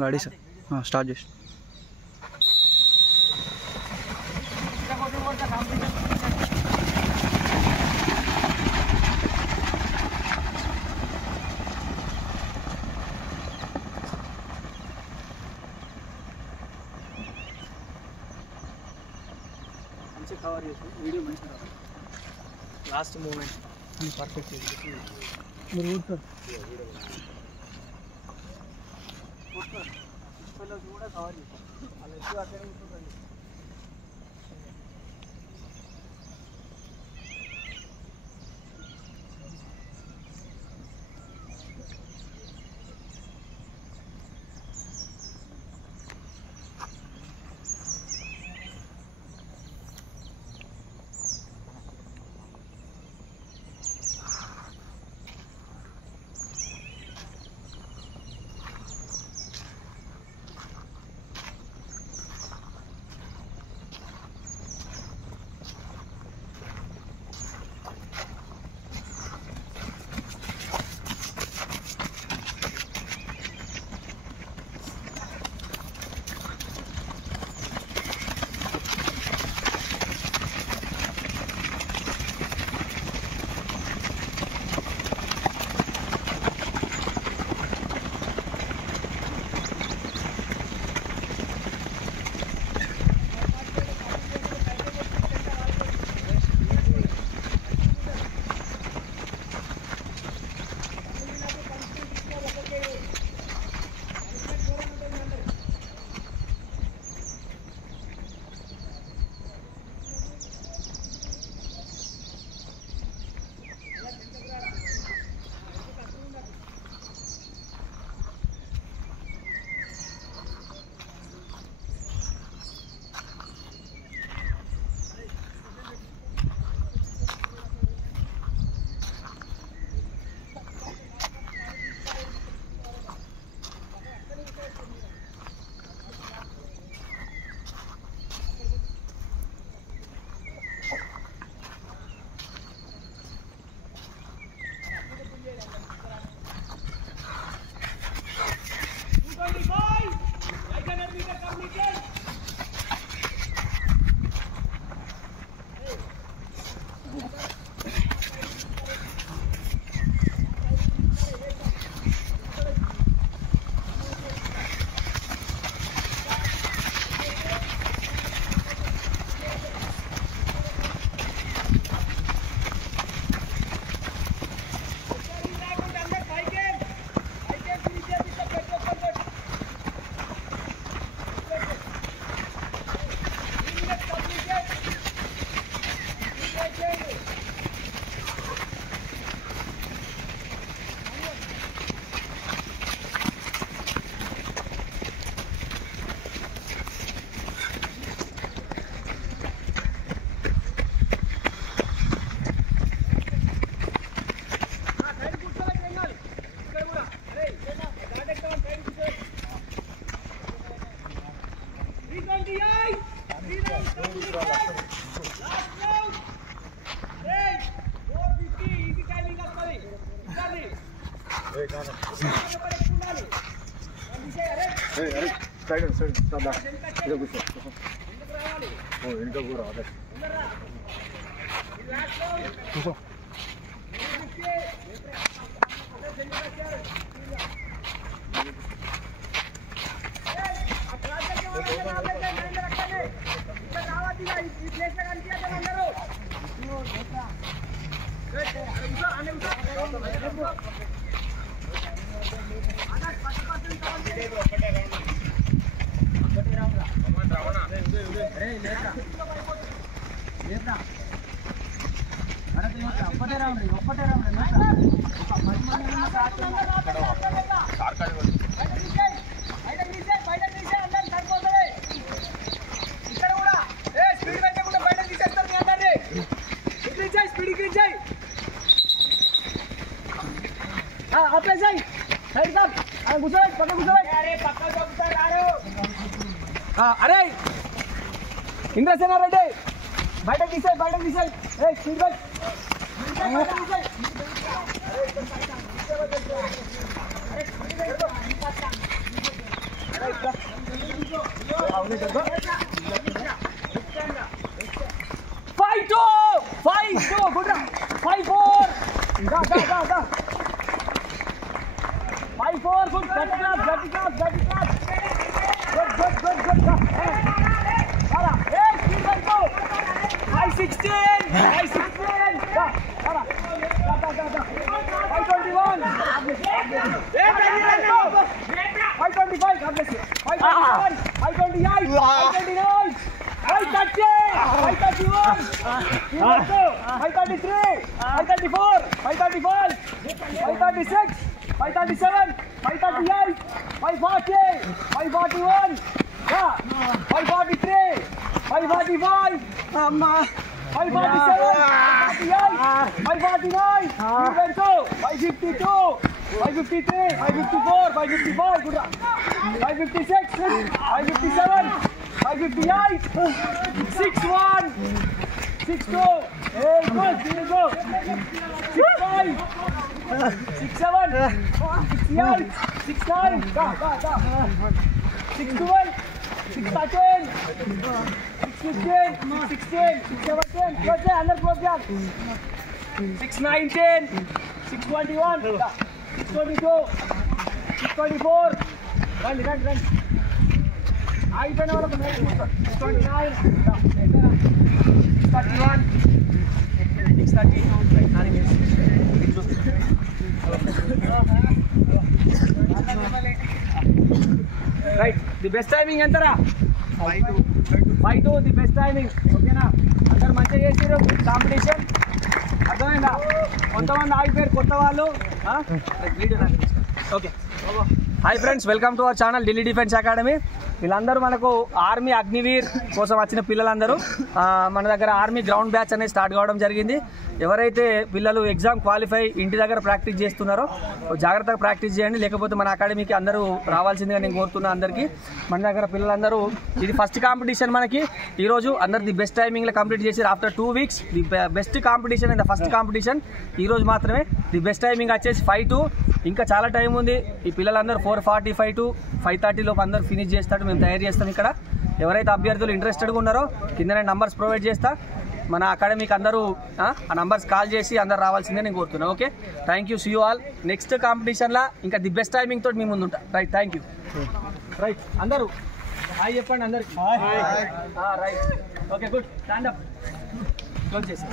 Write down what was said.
Ready sir start చేసి మంచిగా cover చేసి వీడియో మంచిగా రావాలి లాస్ట్ మూమెంట్ పర్ఫెక్ట్ మీరు ఊరుతారు కూడా కవర్ చేస్తారు వాళ్ళు ఎక్కువ అట్లనే ఉంటుందండి अरे इंद्रसेना रेड्डी बैठक दिसाई स्पीड बैठ 5-2. 5-2. Good run. 5-4. Go. 5-4. Good. Good. Hey, speed and go. 5-16. 5-16. Go. 5-21. 5-25. 5-27. 5-28. 5-29. 5-30. 5-31. 5-33. 5-34. 5-35. 5-36. 5-37. 5-38. 5-40. 5-41. 5-43. 5-45. 5-47. 5-49. 5-52. 5-53. 5-54. 5-55. Good run. 5-56. 5-57. 5-58. 6-1. 6-2. Hey, good. Here we go. 6-5. 6-7. 6-8. 6-9. Go. 6-12. 6-13. 6-15. 6-16. 6-17. Close there. Under close there. 6-19. 6-21. 6-22. 6-24. Run. అయిపోయిన వరకు 6-29. 6-31. 6-30. రైట్ ది బెస్ట్ టైమింగ్ ఎంతరా 5-2 ది బెస్ట్ టైమింగ్ ఓకేనా అందరు మంచిగా చేసారు competition అర్థమైందా కొంతమంది ఆగిపోయారు కొత్త వాళ్ళు okay hi friends welcome to our channel Delhi defence academy వీళ్ళందరూ మనకు ఆర్మీ అగ్నివీర్ కోసం వచ్చిన పిల్లలందరూ మన దగ్గర ఆర్మీ గ్రౌండ్ బ్యాచ్ అనేది స్టార్ట్ కావడం జరిగింది ఎవరైతే పిల్లలు ఎగ్జామ్ క్వాలిఫై ఇంటి దగ్గర ప్రాక్టీస్ చేస్తున్నారో జాగ్రత్తగా ప్రాక్టీస్ చేయండి లేకపోతే మన అకాడమీకి అందరూ రావాల్సిందిగా నేను కోరుతున్నా అందరికీ మన దగ్గర పిల్లలందరూ ఇది ఫస్ట్ కాంపిటీషన్ మనకి ఈరోజు అందరు ది బెస్ట్ టైమింగ్లో కంప్లీట్ చేశారు after 2 weeks the best competition and the first competition ఈరోజు మాత్రమే ది బెస్ట్ టైమింగ్ వచ్చేసి 5-2 ఇంకా చాలా టైం ఉంది ఈ పిల్లలందరూ 4:45 to 5:30 లోపు అందరూ ఫినిష్ చేస్తాడు మేము తయారు చేస్తాం ఇక్కడ ఎవరైతే అభ్యర్థులు ఇంట్రెస్టెడ్గా ఉన్నారో కింద నంబర్స్ ప్రొవైడ్ చేస్తా మన అకాడమీకి అందరూ ఆ నంబర్స్ కాల్ చేసి అందరు రావాల్సిందే నేను కోరుతున్నాను okay thank you see you all next కాంపిటీషన్లో ఇంకా ది బెస్ట్ టైమింగ్ తోటి మీ ముందు ఉంటా రైట్ థ్యాంక్ యూ రైట్ అందరూ హాయ్ చెప్పండి అందరికి right okay good stand up close చేసి